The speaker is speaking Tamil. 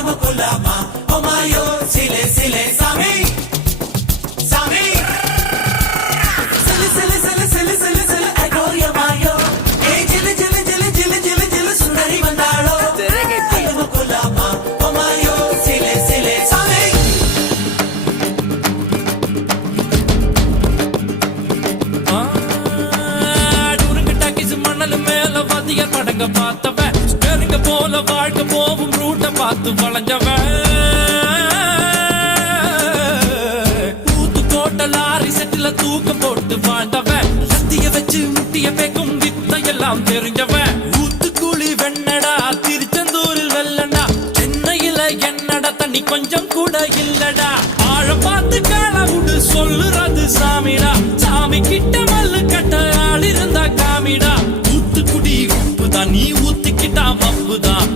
Kulama, oh my yo, sile sile sami, sami. Sile sile sile sile sile sile, echo ya mayo. Hey jile jile jile jile jile jile, sundari bandalo. Kulama, oh my yo, sile sile sami. Durunga takis manal mela vadiya padanga paatava. Stirring போல வாழ்க்கை போவும் ரூட்ட பார்த்து வளைஞ்சவன் ஊத்து போட்ட லாரி செட்டில தூக்கம் போட்டு வாழ்ந்தவன் சத்திய வச்சு முட்டிய பேக்கும் வித்த எல்லாம் தெரிஞ்சவன் ஊத்துக்குழி வெண்ணடா திருச்செந்தூரில் வெள்ளடா சென்னையில என்னடா தண்ணி கொஞ்சம் கூட இல்லடா ஆழம் பார்த்து காலவுடு சொல்லுறது சாமிடா சாமி கிட்ட மல்லு கட்ட ஆள் இருந்தா காமிடா ஊத்துக்குடி உப்புதான் நீ ஊத்திக்கிட்டா மப்புதான்